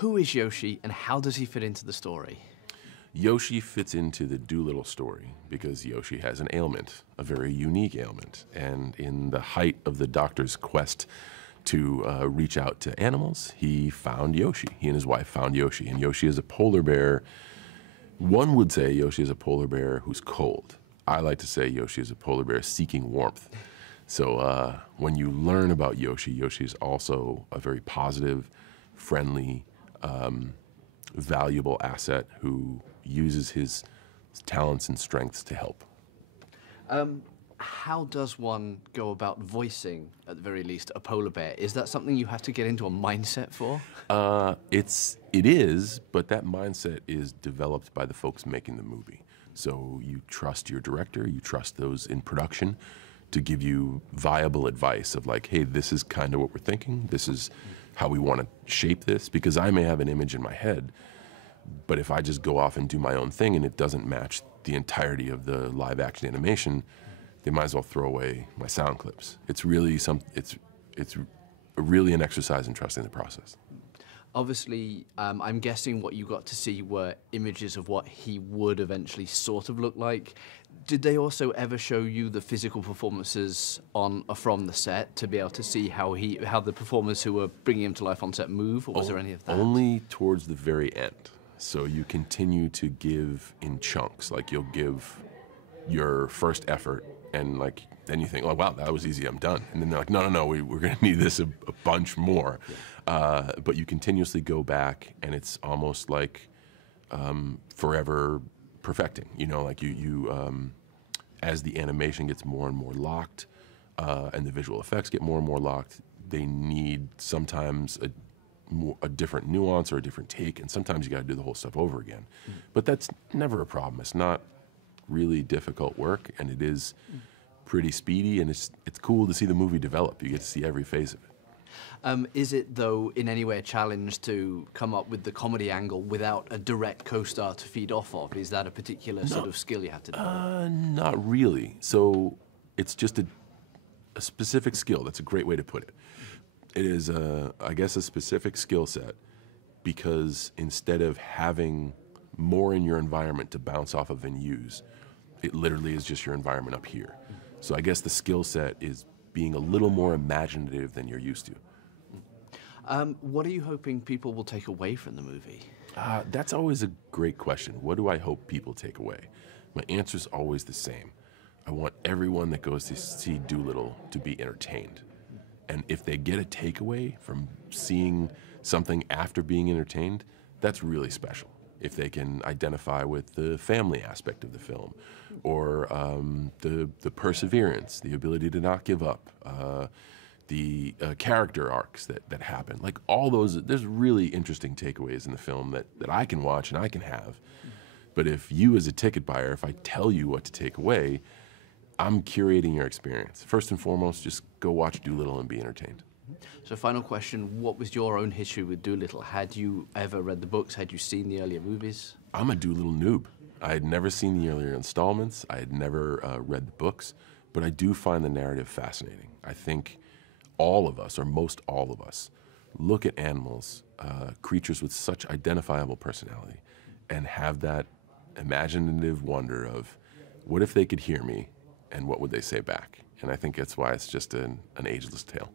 who is Yoshi and how does he fit into the story? Yoshi fits into the Dolittle story because Yoshi has an ailment, a very unique ailment. And in the height of the doctor's quest to reach out to animals, he found Yoshi. He and his wife found Yoshi. And Yoshi is a polar bear. One would say Yoshi is a polar bear who's cold. I like to say Yoshi is a polar bear seeking warmth. So when you learn about Yoshi, Yoshi is also a very positive, friendly, valuable asset who uses his talents and strengths to help. How does one go about voicing, at the very least, a polar bear? Is that something you have to get into a mindset for? It is, but that mindset is developed by the folks making the movie. So you trust your director, you trust those in production to give you viable advice of like, hey, this is kind of what we're thinking, this is how we want to shape this, because I may have an image in my head, but if I just go off and do my own thing and it doesn't match the entirety of the live action animation, they might as well throw away my sound clips. It's really it's really an exercise in trusting the process. Obviously, I'm guessing what you got to see were images of what he would eventually sort of look like. Did they also ever show you the physical performances from the set to be able to see how the performers who were bringing him to life on set move, or was there any of that? Only towards the very end. So you continue to give in chunks, like you'll give your first effort and like then you think, oh wow, that was easy, I'm done. And then they're like, no, we're gonna need this a bunch more. Yeah. But you continuously go back and it's almost like forever perfecting. You know, like you as the animation gets more and more locked and the visual effects get more and more locked, they need sometimes a different nuance or a different take, and sometimes you got to do the whole stuff over again. But that's never a problem. It's not really difficult work, and it is pretty speedy, and it's cool to see the movie develop. You get to see every phase of it. Is it, though, in any way a challenge to come up with the comedy angle without a direct co-star to feed off of? Is that a particular sort of skill you have to develop? Not really. So it's just a specific skill. That's a great way to put it. It is, I guess, a specific skill set because instead of having more in your environment to bounce off of and use, it literally is just your environment up here. So I guess the skill set is being a little more imaginative than you're used to. What are you hoping people will take away from the movie? That's always a great question. What do I hope people take away? My answer is always the same. I want everyone that goes to see Dolittle to be entertained. And if they get a takeaway from seeing something after being entertained, that's really special. If they can identify with the family aspect of the film, or the perseverance, the ability to not give up, the character arcs that happen, like all those, there's really interesting takeaways in the film that I can watch and I can have. But if you as a ticket buyer, if I tell you what to take away, I'm curating your experience. First and foremost, just go watch Dolittle and be entertained. So final question, what was your own history with Dolittle? Had you ever read the books? Had you seen the earlier movies? I'm a Dolittle noob. I had never seen the earlier installments. I had never read the books, but I do find the narrative fascinating. I think all of us, or most all of us, look at animals, creatures with such identifiable personality, and have that imaginative wonder of, what if they could hear me? And what would they say back? And I think that's why it's just an ageless tale.